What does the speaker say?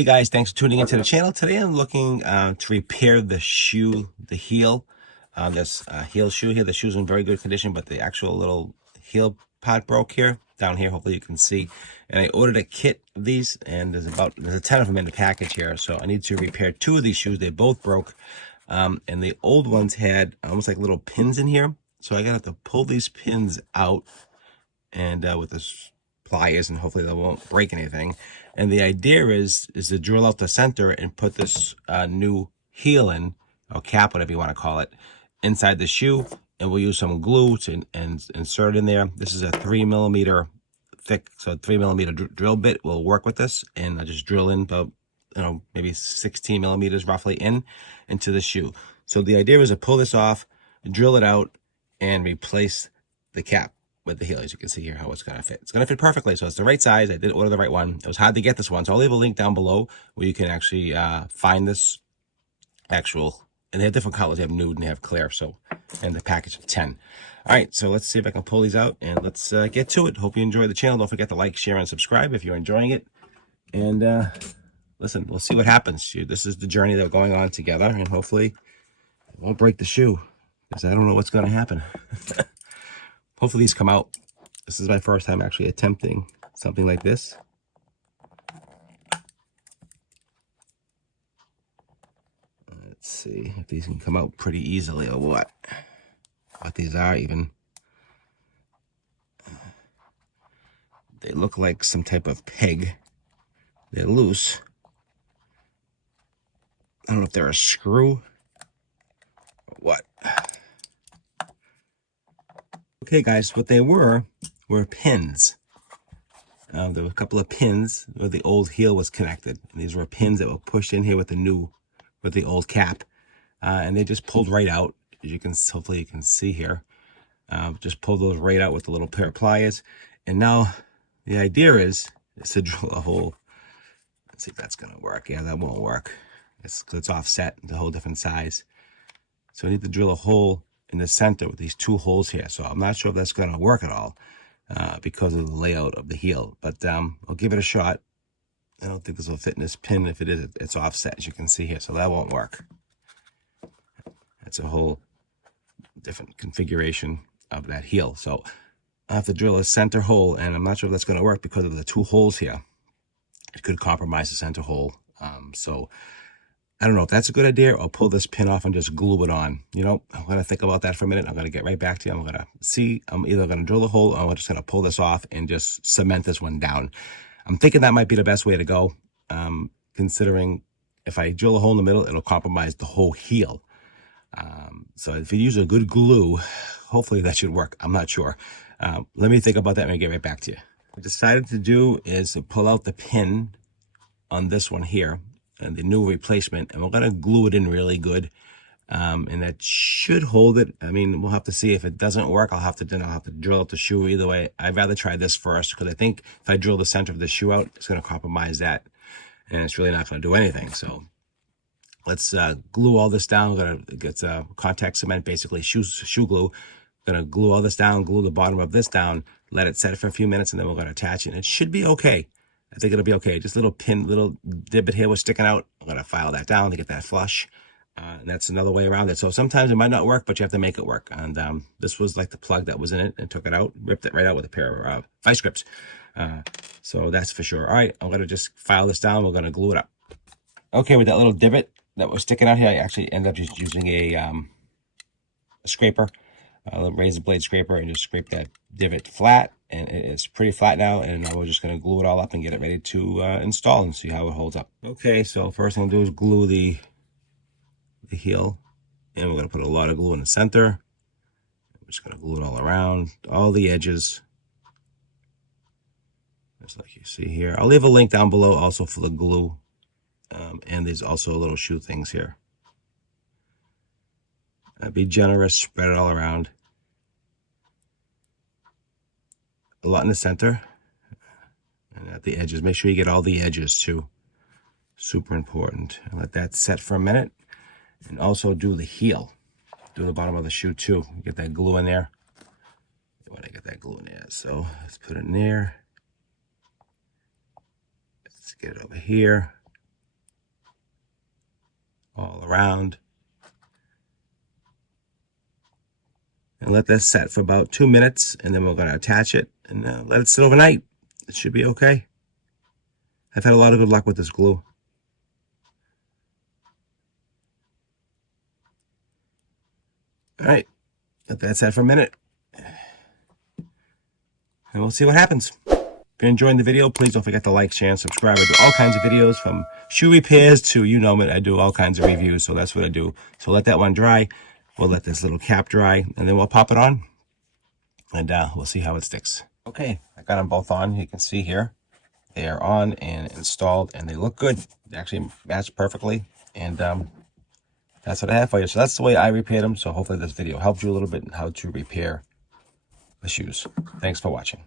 Hey guys, thanks for tuning into the channel. Today I'm looking to repair the shoe, the heel, this heel shoe here. The shoe's in very good condition, but the actual little heel part broke here, down here, hopefully you can see. And I ordered a kit of these, and there's a 10 of them in the package here. So I need to repair 2 of these shoes. They both broke, and the old ones had almost like little pins in here. So I gotta have to pull these pins out and with this pliers, and hopefully they won't break anything. And the idea is to drill out the center and put this new heel in, or cap, whatever you want to call it, inside the shoe. And we'll use some glue to insert in there. This is a 3mm thick, so 3mm drill bit will work with this. And I just drill in about, maybe 16mm roughly into the shoe. So the idea is to pull this off, drill it out, and replace the cap with the heel. As you can see here how it's going to fit. It's going to fit perfectly. So it's the right size. I did order the right one. It was hard to get this one. So I'll leave a link down below where you can actually find this actual, and they have different colors. They have nude and they have clear. So, and the package of 10. All right. So let's see if I can pull these out and let's get to it. Hope you enjoy the channel. Don't forget to like, share, and subscribe if you're enjoying it. And listen, we'll see what happens. This is the journey that we're going on together, and hopefully it won't break the shoe, because I don't know what's going to happen. Hopefully these come out. This is my first time actually attempting something like this. Let's see if these can come out pretty easily or what these are even. They look like some type of peg. They're loose. I don't know if they're a screw or what. Okay guys, what they were pins. There were a couple of pins where the old heel was connected. And these were pins that were pushed in here with the old cap. And they just pulled right out. As you can, hopefully you can see here. Just pulled those right out with a little pair of pliers. And now the idea is to drill a hole. Let's see if that's gonna work. Yeah, that won't work. It's offset, it's a whole different size. So I need to drill a hole in the center with these 2 holes here. So I'm not sure if that's gonna work at all because of the layout of the heel. But I'll give it a shot. I don't think this will fit in this pin. If it is, it's offset, as you can see here. So that won't work. That's a whole different configuration of that heel. So I have to drill a center hole, and I'm not sure if that's going to work because of the 2 holes here. It could compromise the center hole. So I don't know if that's a good idea, or pull this pin off and just glue it on. I'm going to think about that for a minute. I'm going to get right back to you. I'm going to see. I'm either going to drill a hole, or I'm just going to pull this off and just cement this one down. I'm thinking that might be the best way to go, considering if I drill a hole in the middle, it'll compromise the whole heel. So if you use a good glue, hopefully that should work. I'm not sure. Let me think about that and get right back to you. What I decided to do is to pull out the pin on this one here and the new replacement, and we're going to glue it in really good. And that should hold it. I mean, we'll have to see. If it doesn't work, I'll have to drill out the shoe. Either way, I'd rather try this first, because I think if I drill the center of the shoe out, it's going to compromise that, and it's really not going to do anything. So let's glue all this down. We're going to get contact cement, basically shoe glue. We're going to glue all this down, glue the bottom of this down, let it set for a few minutes, and then we're going to attach it. And it should be okay. I think it'll be okay. Just a little divot here was sticking out. I'm going to file that down to get that flush. And that's another way around it. So sometimes it might not work, but you have to make it work. And this was like the plug that was in it, and took it out, ripped it right out with a pair of vice grips. So that's for sure. All right, I'm going to just file this down. We're going to glue it up. Okay, with that little divot that was sticking out here, I actually ended up just using a scraper, a little razor blade scraper, and just scrape that divot flat. And it's pretty flat now, and now we're just going to glue it all up and get it ready to install and see how it holds up. Okay, so first thing I'm going to do is glue the heel, and we're going to put a lot of glue in the center. We're just going to glue it all around, all the edges, just like you see here. I'll leave a link down below also for the glue, and there's also little shoe things here. Be generous, spread it all around. A lot in the center, and at the edges. Make sure you get all the edges too. Super important. And let that set for a minute. And also do the heel. Do the bottom of the shoe too. Get that glue in there. You want to get that glue in there. So let's put it in there. Let's get it over here. all around. And let this set for about 2 minutes, and then we're going to attach it and let it sit overnight. It should be okay. I've had a lot of good luck with this glue. All right, let that set for a minute, and we'll see what happens. If you're enjoying the video, please don't forget to like, share, and subscribe. I do all kinds of videos, from shoe repairs to you know it. I do all kinds of reviews, so that's what I do. So let that one dry. We'll let this little cap dry, and then we'll pop it on, and we'll see how it sticks. Okay, I got them both on. You can see here they are on and installed, and they look good. They actually match perfectly, and that's what I have for you. So that's the way I repaired them. So hopefully this video helped you a little bit in how to repair the shoes. Thanks for watching.